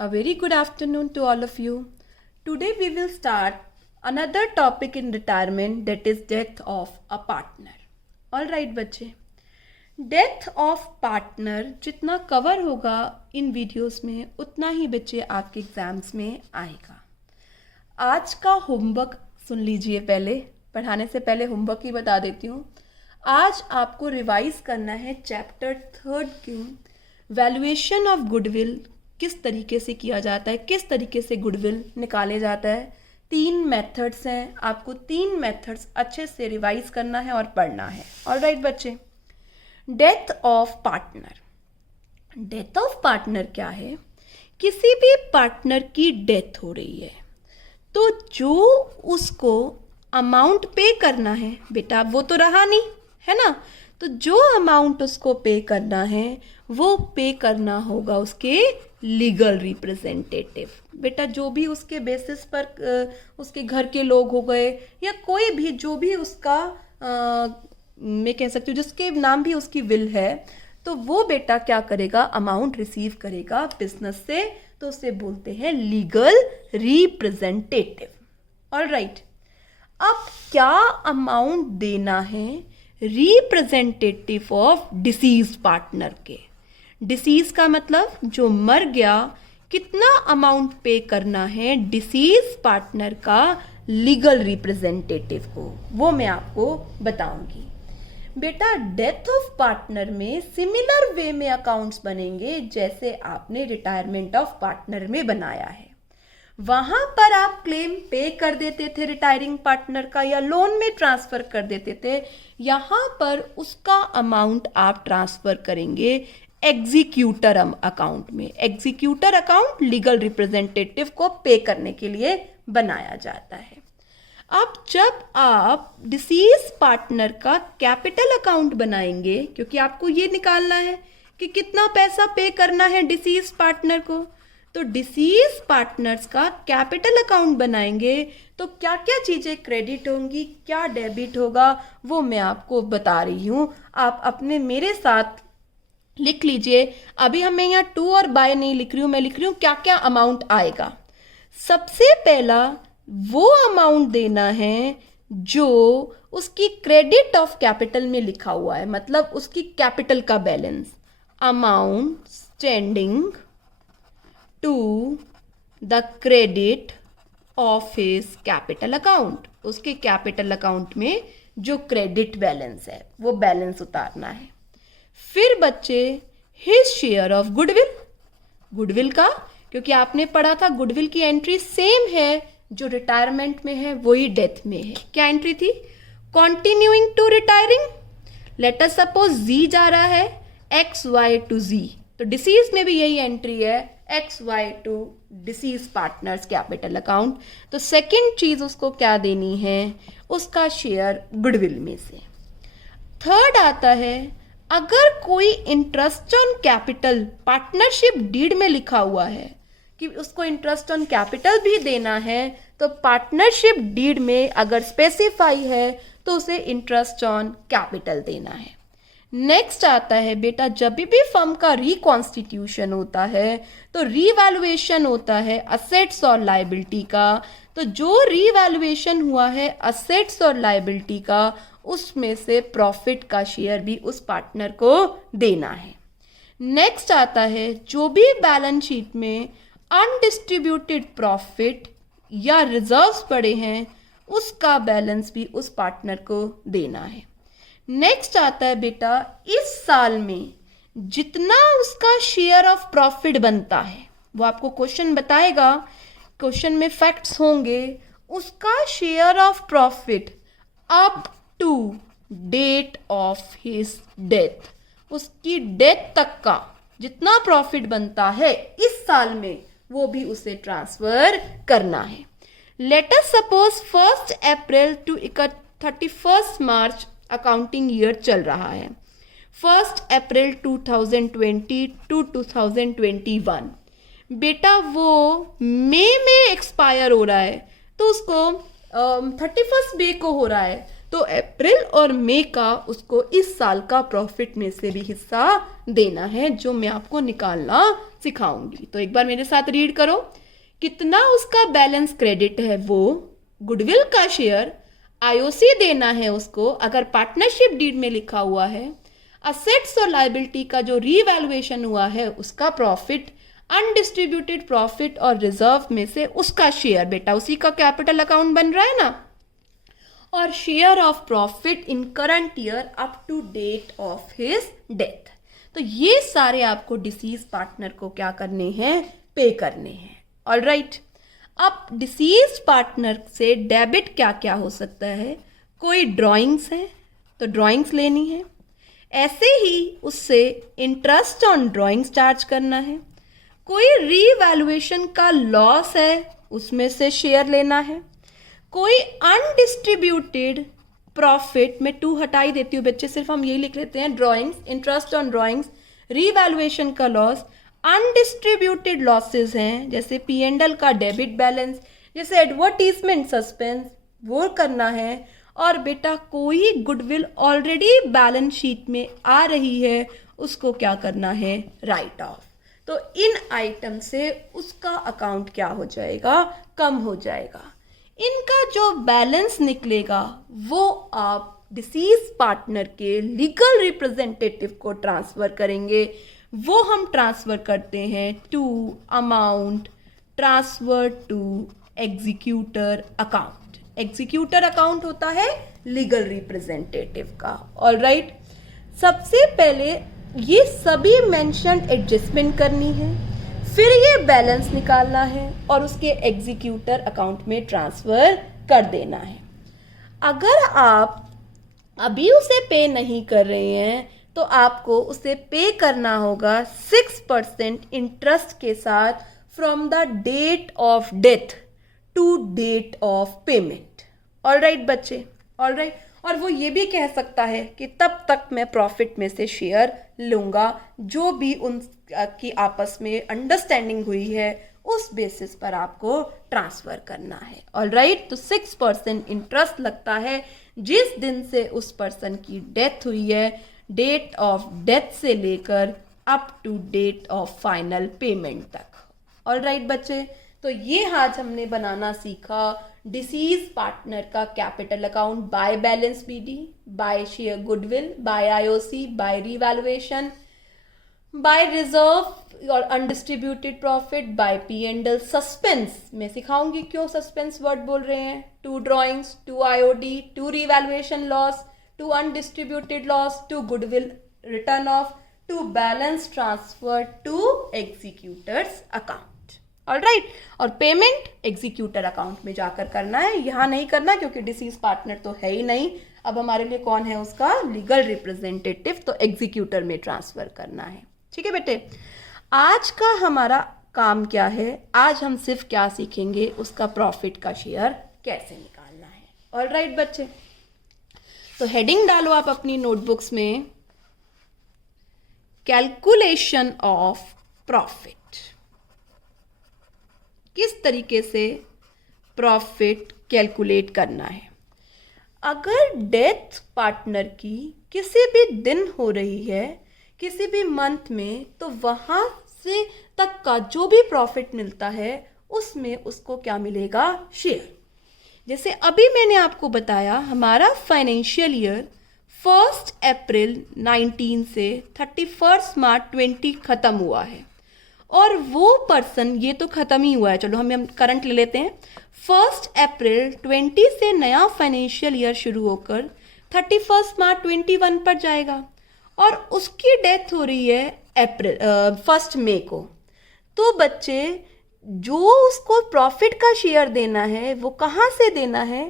A very good afternoon to all of you. Today we will start another topic in retirement, that is death of a partner. Alright बच्चे, death of partner जितना cover होगा इन videos में उतना ही बच्चे आपके exams में आएगा. आज का होमवर्क सुन लीजिए. पढ़ाने से पहले होमवर्क ही बता देती हूँ. आज आपको रिवाइज करना है चैप्टर 3 की वैल्यूएशन ऑफ गुडविल. किस तरीके से किया जाता है, किस तरीके से गुडविल निकाले जाता है. 3 मेथड्स हैं. आपको 3 मेथड्स अच्छे से रिवाइज करना है और पढ़ना है. ऑलराइट बच्चे, death of partner. Death of partner क्या है? किसी भी पार्टनर की डेथ हो रही है तो जो उसको अमाउंट पे करना है, बेटा वो तो रहा नहीं है ना, तो जो अमाउंट उसको पे करना है वो पे करना होगा उसके लीगल रिप्रेजेंटेटिव. बेटा जो भी उसके बेसिस पर उसके घर के लोग हो गए या कोई भी जो भी उसका मैं कह सकती हूँ जिसके नाम भी उसकी विल है, तो वो बेटा क्या करेगा, अमाउंट रिसीव करेगा बिजनेस से, तो उसे बोलते हैं लीगल रिप्रेजेंटेटिव. ऑलराइट, अब क्या अमाउंट देना है रिप्रेजेंटेटिव ऑफ डिसीज पार्टनर के. डिसीज का मतलब जो मर गया, कितना अमाउंट पे करना है डिसीज पार्टनर का लीगल रिप्रेजेंटेटिव को, वो मैं आपको बताऊंगी. बेटा डेथ ऑफ पार्टनर में सिमिलर वे में अकाउंट्स बनेंगे जैसे आपने रिटायरमेंट ऑफ पार्टनर में बनाया है. वहां पर आप क्लेम पे कर देते थे रिटायरिंग पार्टनर का या लोन में ट्रांसफर कर देते थे. यहां पर उसका अमाउंट आप ट्रांसफर करेंगे एग्जीक्यूटर अकाउंट में. एग्जीक्यूटर अकाउंट लीगल रिप्रेजेंटेटिव को पे करने के लिए बनाया जाता है. अब जब आप डिसीज पार्टनर का कैपिटल अकाउंट बनाएंगे, क्योंकि आपको ये निकालना है कि कितना पैसा पे करना है डिसीज पार्टनर को, तो डिसीज पार्टनर्स का कैपिटल अकाउंट बनाएंगे तो क्या क्या चीज़ें क्रेडिट होंगी, क्या डेबिट होगा, वो मैं आपको बता रही हूँ. आप अपने मेरे साथ लिख लीजिए. अभी हमें यहाँ टू और बाय नहीं लिख रही हूँ, मैं लिख रही हूँ क्या क्या अमाउंट आएगा. सबसे पहला वो अमाउंट देना है जो उसकी क्रेडिट ऑफ कैपिटल में लिखा हुआ है, मतलब उसकी कैपिटल का balance. Amount standing to the credit of his capital account. उसके कैपिटल अकाउंट में जो क्रेडिट बैलेंस है वो बैलेंस उतारना है. फिर बच्चे his share of goodwill. Goodwill का, क्योंकि आपने पढ़ा था गुडविल की एंट्री सेम है जो रिटायरमेंट में है वही डेथ में है. क्या एंट्री थी? Continuing to retiring. Let us suppose G जा रहा है एक्स वाई टू जी, तो डिसीज में भी यही एंट्री है X Y to deceased partner's capital account. तो सेकेंड चीज उसको क्या देनी है, उसका शेयर गुडविल में से. थर्ड आता है अगर कोई interest on capital partnership deed में लिखा हुआ है कि उसको इंटरेस्ट ऑन कैपिटल भी देना है, तो पार्टनरशिप डीड में अगर स्पेसिफाई है तो उसे इंटरेस्ट ऑन कैपिटल देना है. नेक्स्ट आता है बेटा जब भी फर्म का रिकॉन्स्टिट्यूशन होता है तो रीवैल्यूएशन होता है असेट्स और लायबिलिटी का. तो जो रीवैल्यूएशन हुआ है असेट्स और लायबिलिटी का, उसमें से प्रॉफिट का शेयर भी उस पार्टनर को देना है. नेक्स्ट आता है जो भी बैलेंस शीट में अनडिस्ट्रीब्यूटेड प्रॉफिट या रिजर्व्स पड़े हैं उसका बैलेंस भी उस पार्टनर को देना है. नेक्स्ट आता है बेटा इस साल में जितना उसका शेयर ऑफ प्रॉफिट बनता है, वो आपको क्वेश्चन बताएगा, क्वेश्चन में फैक्ट्स होंगे, उसका share of profit up to date of his death. उसकी डेथ तक का जितना प्रॉफिट बनता है इस साल में वो भी उसे ट्रांसफर करना है. Let us suppose 1 April to 31 March accounting year चल रहा है. 1 अप्रैल 2020 टू 2021. बेटा वो मई में एक्सपायर हो रहा है, तो उसको 31 मई को हो रहा है, तो अप्रैल और मई का उसको इस साल का प्रॉफिट में से भी हिस्सा देना है, जो मैं आपको निकालना सिखाऊंगी। तो एक बार मेरे साथ रीड करो। कितना उसका बैलेंस क्रेडिट है वो गुडविल का शेयर, आईओसी देना है उसको अगर पार्टनरशिप डीड में लिखा हुआ है, असेट्स और लायबिलिटी का जो रीवैल्यूएशन हुआ है उसका प्रॉफिट, अनडिस्ट्रीब्यूटेड प्रॉफिट और रिजर्व में से उसका शेयर, बेटा उसी का कैपिटल अकाउंट बन रहा है ना, और share of profit in current year up to date of his death. तो ये सारे आपको डिसीज पार्टनर को क्या करने हैं, पे करने हैं। ऑलराइट, अब डिसीज पार्टनर से डेबिट क्या क्या हो सकता है, कोई ड्राइंग्स है तो ड्राइंग्स लेनी है, ऐसे ही उससे इंटरेस्ट ऑन ड्राइंग्स चार्ज करना है, कोई रीवैल्यूएशन का लॉस है उसमें से शेयर लेना है, कोई अनडिस्ट्रीब्यूटेड प्रॉफिट में 2 हटा ही देती हूँ बच्चे, सिर्फ हम यही लिख लेते हैं, drawings, interest on drawings, revaluation का लॉस, अनडिस्ट्रीब्यूटेड लॉसेस हैं जैसे P&L का डेबिट बैलेंस, जैसे एडवर्टीजमेंट सस्पेंस वो करना है, और बेटा कोई गुडविल ऑलरेडी बैलेंस शीट में आ रही है उसको क्या करना है, राइट ऑफ। तो इन आइटम से उसका अकाउंट क्या हो जाएगा, कम हो जाएगा। इनका जो बैलेंस निकलेगा वो आप डिसीज पार्टनर के लीगल रिप्रेजेंटेटिव को ट्रांसफर करेंगे। वो हम ट्रांसफर करते हैं to amount transfer to executor account. Executor account होता है लीगल रिप्रेजेंटेटिव का। ऑलराइट, सबसे पहले ये सभी मेंशन्ड एडजस्टमेंट करनी है, फिर ये बैलेंस निकालना है और उसके एग्जीक्यूटर अकाउंट में ट्रांसफर कर देना है। अगर आप अभी उसे पे नहीं कर रहे हैं तो आपको उसे पे करना होगा 6% इंटरेस्ट के साथ from the date of death to date of payment. Alright बच्चे, ऑलराइट। और वो ये भी कह सकता है कि तब तक मैं प्रॉफिट में से शेयर लूँगा, जो भी उनकी आपस में अंडरस्टैंडिंग हुई है उस बेसिस पर आपको ट्रांसफ़र करना है। ऑलराइट, तो 6% इंटरेस्ट लगता है जिस दिन से उस पर्सन की डेथ हुई है, डेट ऑफ डेथ से लेकर up to date of final payment तक। ऑलराइट बच्चे, तो ये आज हमने बनाना सीखा डिसीज पार्टनर का capital account by balance BD, by share goodwill, by IOC, by revaluation, by reserve और undistributed profit, by P&L, suspense मैं सिखाऊंगी क्यों सस्पेंस वर्ड बोल रहे हैं, to drawings, to IOD, to revaluation loss, to undistributed loss, to goodwill written off, to balance transfer to executors account. Alright, और payment executor account में जाकर करना है, यहाँ नहीं करना क्योंकि डिसीज पार्टनर तो है ही नहीं। अब हमारे लिए कौन है उसका लीगल रिप्रेजेंटेटिव, तो एग्जीक्यूटर में ट्रांसफर करना है। ठीक है बेटे, आज का हमारा काम क्या है, आज हम सिर्फ क्या सीखेंगे, उसका प्रॉफिट का शेयर कैसे निकालना है। ऑलराइट बच्चे, तो हेडिंग डालो आप अपनी नोटबुक्स में, कैलकुलेशन ऑफ प्रॉफिट। किस तरीके से प्रॉफिट कैलकुलेट करना है। अगर डेथ पार्टनर की किसी भी दिन हो रही है, किसी भी मंथ में, तो वहाँ से तक का जो भी प्रॉफिट मिलता है उसमें उसको क्या मिलेगा, शेयर। जैसे अभी मैंने आपको बताया हमारा फाइनेंशियल ईयर 1 अप्रैल 19 से 31 मार्च 20 ख़त्म हुआ है, और वो पर्सन, ये तो ख़त्म ही हुआ है, चलो हम करंट ले लेते हैं। 1 अप्रैल 20 से नया फाइनेंशियल ईयर शुरू होकर 31 मार्च 21 पर जाएगा, और उसकी डेथ हो रही है 1 मई को। तो बच्चे जो उसको प्रॉफिट का शेयर देना है वो कहाँ से देना है,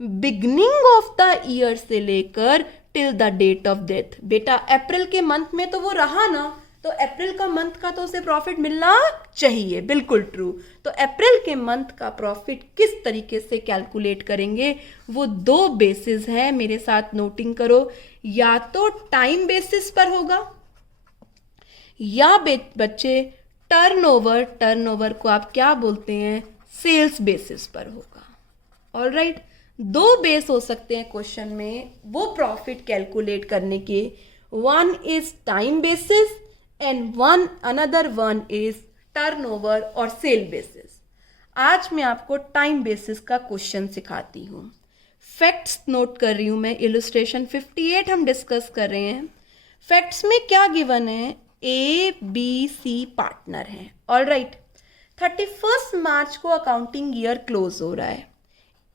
बिगनिंग ऑफ द ईयर से लेकर till the date of death. बेटा अप्रैल के मंथ में तो वो रहा ना, तो अप्रैल का मंथ का तो उसे प्रॉफिट मिलना चाहिए, बिल्कुल ट्रू। तो अप्रैल के मंथ का प्रॉफिट किस तरीके से कैलकुलेट करेंगे, वो 2 बेसिस हैं, मेरे साथ नोटिंग करो। या तो टाइम बेसिस पर होगा, या बच्चे टर्नओवर को आप क्या बोलते हैं, सेल्स बेसिस पर होगा। ऑलराइट, दो बेस हो सकते हैं क्वेश्चन में वो प्रॉफिट कैलकुलेट करने के, one is time basis and another one is turnover और सेल बेसिस। आज मैं आपको टाइम बेसिस का क्वेश्चन सिखाती हूँ। फैक्ट्स नोट कर रही हूँ मैं, इलस्ट्रेशन 58 हम डिस्कस कर रहे हैं। फैक्ट्स में क्या गिवन है, ए बी सी पार्टनर हैं, ऑल राइट। 31 मार्च को अकाउंटिंग ईयर क्लोज हो रहा है।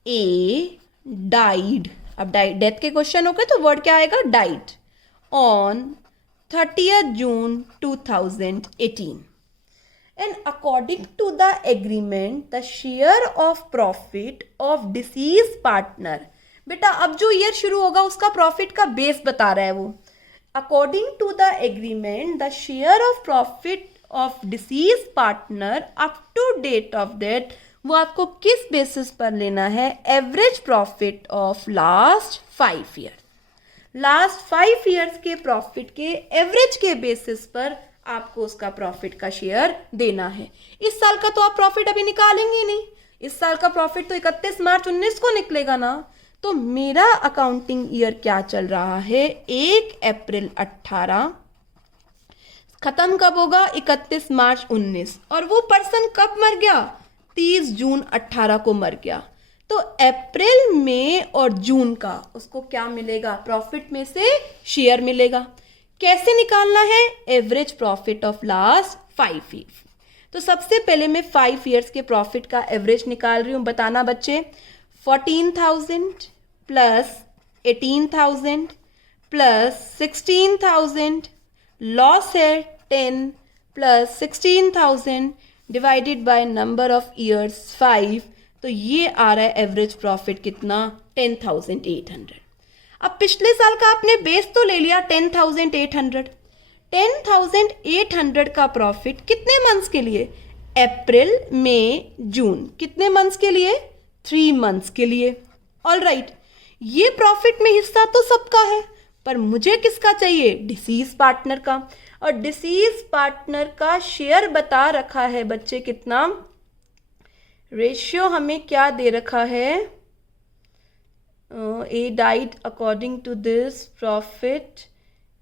ए डाइड, अब डेथ के क्वेश्चन हो गए तो वर्ड क्या आएगा, died on 30th June 2018 and according to the agreement the share of profit of deceased partner, बेटा अब जो ईयर शुरू होगा उसका प्रॉफिट का बेस बता रहा है वो। according to the agreement the share of profit of deceased partner up to date of death, वो आपको किस बेसिस पर लेना है, average profit of last 5 year. Last 5 years के प्रॉफिट के एवरेज के बेसिस पर आपको उसका प्रॉफिट का शेयर देना है। इस साल का तो आप प्रॉफिट अभी निकालेंगे नहीं, इस साल का प्रॉफिट तो 31 मार्च 19 को निकलेगा ना। तो मेरा अकाउंटिंग ईयर क्या चल रहा है, 1 अप्रैल 18, खत्म कब होगा, 31 मार्च 19, और वो पर्सन कब मर गया, 30 जून 18 को मर गया। तो अप्रैल में और जून का उसको क्या मिलेगा, प्रॉफिट में से शेयर मिलेगा। कैसे निकालना है, average profit of last 5 year. तो सबसे पहले मैं 5 ईयर्स के प्रॉफिट का एवरेज निकाल रही हूं। बताना बच्चे, 14,000 प्लस 18,000 प्लस 16,000, लॉस है 10 plus 16,000 divided by number of years 5, तो ये आ रहा है एवरेज प्रॉफिट कितना, 10,800। अब पिछले साल का आपने बेस तो ले लिया 10,800, 10,800 का प्रॉफिट कितने मंथ्स के लिए, अप्रैल मई जून, कितने मंथ्स के लिए, 3 मंथ्स के लिए, ऑल राइट। ये प्रॉफिट में हिस्सा तो सबका है, पर मुझे किसका चाहिए, डिसीज पार्टनर का। और डिसीज पार्टनर का शेयर बता रखा है बच्चे कितना, रेशियो हमें क्या दे रखा है, A died according to this profit,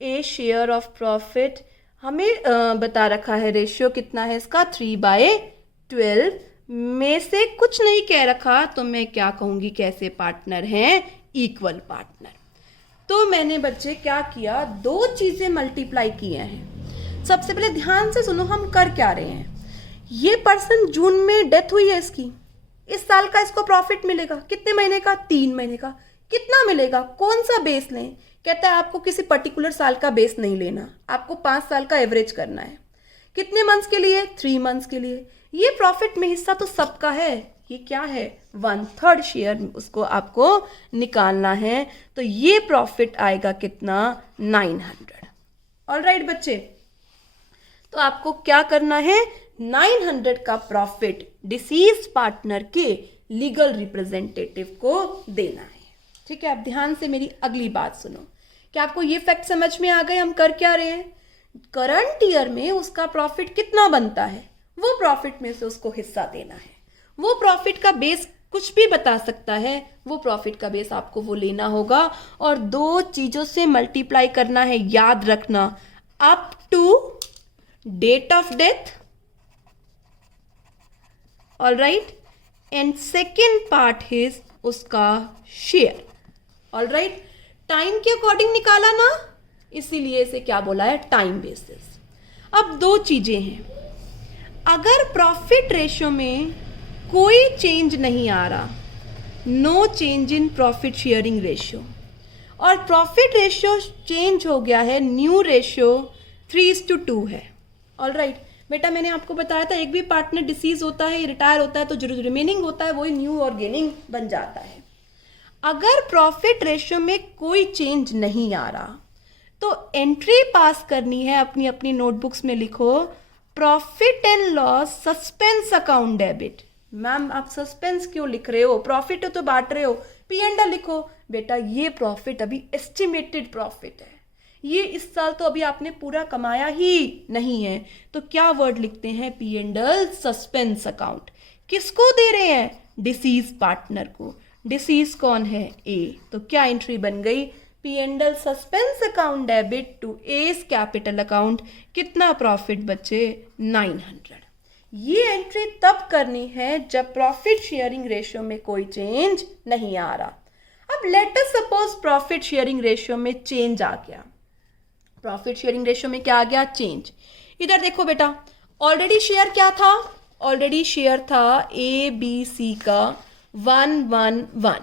A share of profit हमें बता रखा है। रेशियो कितना है इसका, 3/12 में से कुछ नहीं कह रखा, तो मैं क्या कहूँगी, कैसे पार्टनर हैं, इक्वल पार्टनर। तो मैंने बच्चे क्या किया, 2 चीज़ें मल्टीप्लाई किए हैं। सबसे पहले ध्यान से सुनो, हम कर क्या रहे हैं। ये पर्सन जून में डेथ हुई है इसकी, इस साल का इसको प्रॉफिट मिलेगा, कितने महीने का, 3 महीने का। कितना मिलेगा, कौन सा बेस लें, कहता है आपको किसी पर्टिकुलर साल का बेस नहीं लेना, आपको 5 साल का एवरेज करना है। कितने मंथ्स के लिए, 3 मंथ्स के लिए। ये प्रॉफिट में हिस्सा तो सबका है, ये क्या है, 1/3 शेयर, उसको आपको निकालना है। तो ये प्रॉफिट आएगा कितना, 900। ऑल राइट बच्चे, तो आपको क्या करना है, 900 का प्रॉफिट डिसीज पार्टनर के लीगल रिप्रेजेंटेटिव को देना है। ठीक है, अब ध्यान से मेरी अगली बात सुनो। क्या आपको ये फैक्ट समझ में आ गए, हम कर क्या रहे हैं। करंट ईयर में उसका प्रॉफिट कितना बनता है, वो प्रॉफिट में से उसको हिस्सा देना है। वो प्रॉफिट का बेस कुछ भी बता सकता है, वो प्रॉफिट का बेस आपको वो लेना होगा और 2 चीजों से मल्टीप्लाई करना है, याद रखना, up to date of death, all right, and second part is उसका शेयर, ऑल राइट। टाइम के अकॉर्डिंग निकाला ना, इसीलिए इसे क्या बोला है, टाइम बेसिस। अब 2 चीजें हैं, अगर प्रॉफिट रेशियो में कोई चेंज नहीं आ रहा, no change in profit sharing ratio, और प्रॉफिट रेशियो चेंज हो गया है, न्यू रेशियो 3:2 है, ऑल राइट। बेटा मैंने आपको बताया था, एक भी पार्टनर डिसीज होता है, रिटायर होता है, तो जो रिमेनिंग होता है वही न्यू और गेनिंग बन जाता है। अगर प्रॉफिट रेशियो में कोई चेंज नहीं आ रहा, तो एंट्री पास करनी है, अपनी अपनी नोटबुक्स में लिखो, profit and loss suspense account debit. Ma'am आप सस्पेंस क्यों लिख रहे हो, प्रॉफिट तो बांट रहे हो, P&L लिखो। बेटा ये प्रॉफिट अभी एस्टिमेटेड प्रॉफिट है, ये इस साल तो अभी आपने पूरा कमाया ही नहीं है, तो क्या वर्ड लिखते हैं, P&L सस्पेंस अकाउंट। किसको दे रहे हैं, डिसीज पार्टनर को। डिसीज कौन है? ए। तो क्या एंट्री बन गई? P and L suspense account debit to S capital account. कितना प्रॉफिट बचे? 900। ये एंट्री तब करनी है जब प्रॉफिट शेयरिंग रेशियो में कोई चेंज नहीं आ रहा। अब late us suppose profit sharing ratio में चेंज आ गया। प्रॉफिट शेयरिंग रेशियो में क्या आ गया? चेंज। इधर देखो बेटा, ऑलरेडी शेयर क्या था? ऑलरेडी शेयर था ए बी सी का 1:1:1।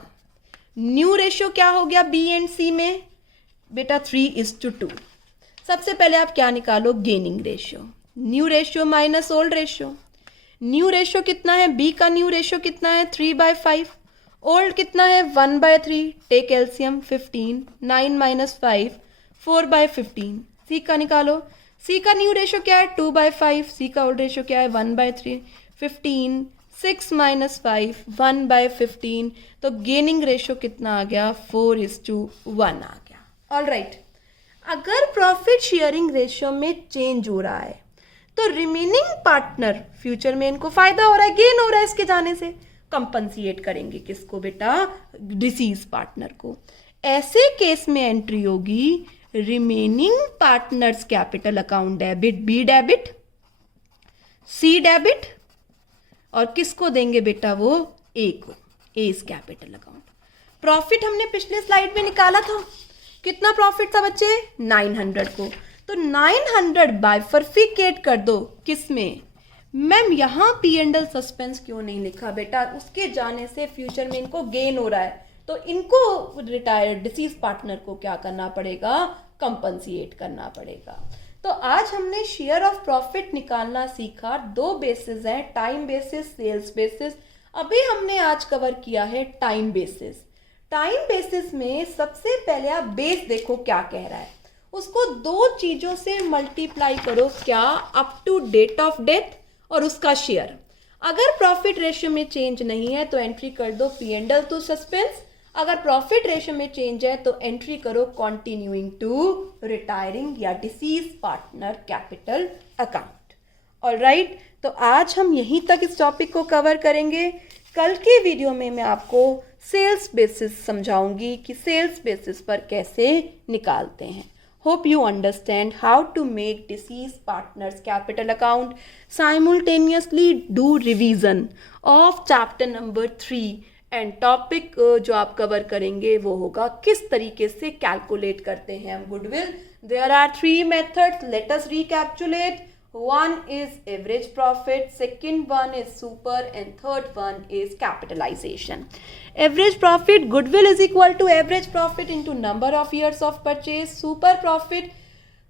न्यू रेशियो क्या हो गया बी एंड सी में? बेटा 3:2। सबसे पहले आप क्या निकालो? Gaining ratio. New ratio minus old ratio. New ratio कितना है? बी का न्यू रेशियो कितना है? 3/5। ओल्ड कितना है? 1/3। Take LCM 15। 9 - 5 4/15। सी का निकालो। सी का न्यू रेशियो क्या है? 2/5। सी का ओल्ड रेशियो क्या है? 1/3। 15 6 - 5 1/15। तो गेनिंग रेशियो कितना आ गया? 4:1 आ गया। All right. अगर प्रॉफिट शेयरिंग रेशियो में चेंज हो रहा है तो रिमेनिंग पार्टनर फ्यूचर में इनको फायदा हो रहा है, गेन हो रहा है इसके जाने से, कंपनसिएट करेंगे किसको बेटा? डिसीज पार्टनर को। ऐसे केस में एंट्री होगी remaining partners capital account debit, B debit, C debit, और किसको देंगे बेटा? वो ए को, एस कैपिटल अकाउंट। प्रॉफिट हमने पिछले स्लाइड में निकाला था, कितना प्रॉफिट था बच्चे? 900 को। तो 900 बाइफरफिकेट कर दो किस में? मैम यहाँ पी एंड एल सस्पेंस क्यों नहीं लिखा बेटा? उसके जाने से फ्यूचर में इनको गेन हो रहा है, तो इनको रिटायर्ड डिसीज पार्टनर को क्या करना पड़ेगा? कंपनसिएट करना पड़ेगा। तो आज हमने शेयर ऑफ प्रॉफिट निकालना सीखा। 2 बेसिस हैं, टाइम बेसिस, सेल्स बेसिस। अभी हमने आज कवर किया है टाइम बेसिस। टाइम बेसिस में सबसे पहले आप बेस देखो क्या कह रहा है, उसको 2 चीजों से मल्टीप्लाई करो। क्या? Up to date of death और उसका शेयर। अगर प्रॉफिट रेशियो में चेंज नहीं है तो एंट्री कर दो P and L two suspense. अगर प्रॉफिट रेशियो में चेंज है तो एंट्री करो कॉन्टिन्यूइंग टू रिटायरिंग या disease partner capital account. Alright, तो आज हम यहीं तक इस टॉपिक को कवर करेंगे। कल के वीडियो में मैं आपको सेल्स बेसिस समझाऊंगी कि सेल्स बेसिस पर कैसे निकालते हैं। Hope you understand how to make deceased partners capital account. Simultaneously do revision of chapter number 3 and topic जो आप कवर करेंगे वो होगा किस तरीके से कैलकुलेट करते हैं हम goodwill. There are 3 methods, let us recapitulate. One is average profit, second one is super, and third one is capitalization. Average profit, goodwill is equal to average profit into number of years of purchase. Super profit,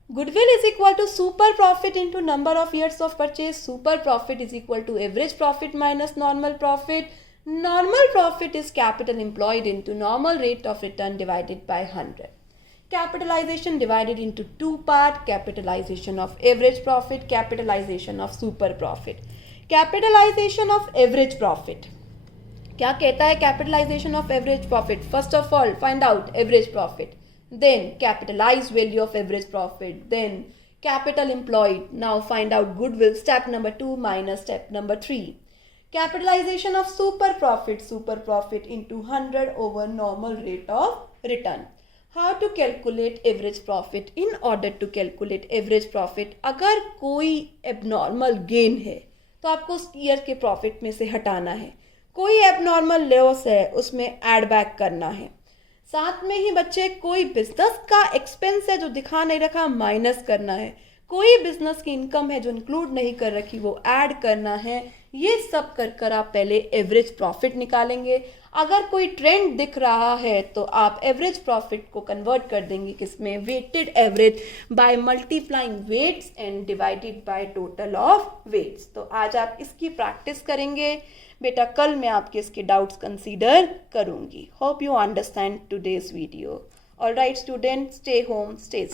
goodwill is equal to super profit into number of years of purchase. Super profit is equal to average profit minus normal profit. Normal profit is capital employed into normal rate of return divided by 100. Capitalization divided into 2 parts, capitalization of average profit, capitalization of super profit. Capitalization of average profit क्या कहता है? capitalization of average profit, first of all find out average profit, then capitalized value of average profit, then capital employed. Now find out goodwill, step number 2 minus step number 3. Capitalization of super profit into 100 over normal rate of return. How to calculate average profit? In order to calculate average profit, अगर कोई abnormal gain है तो आपको उस year के profit में से हटाना है, कोई abnormal लॉस है उसमें ऐड बैक करना है। साथ में ही बच्चे कोई बिजनेस का एक्सपेंस है जो दिखा नहीं रखा माइनस करना है, कोई बिजनेस की इनकम है जो इंक्लूड नहीं कर रखी वो ऐड करना है। ये सब कर आप पहले एवरेज प्रॉफिट निकालेंगे। अगर कोई ट्रेंड दिख रहा है तो आप एवरेज प्रॉफिट को कन्वर्ट कर देंगे किसमें? Weighted average by multiplying weights and divided by total of weights. तो आज आप इसकी प्रैक्टिस करेंगे बेटा, कल मैं आपके इसके डाउट्स कंसीडर करूंगी। Hope you understand today's video. Alright student, stay home, stay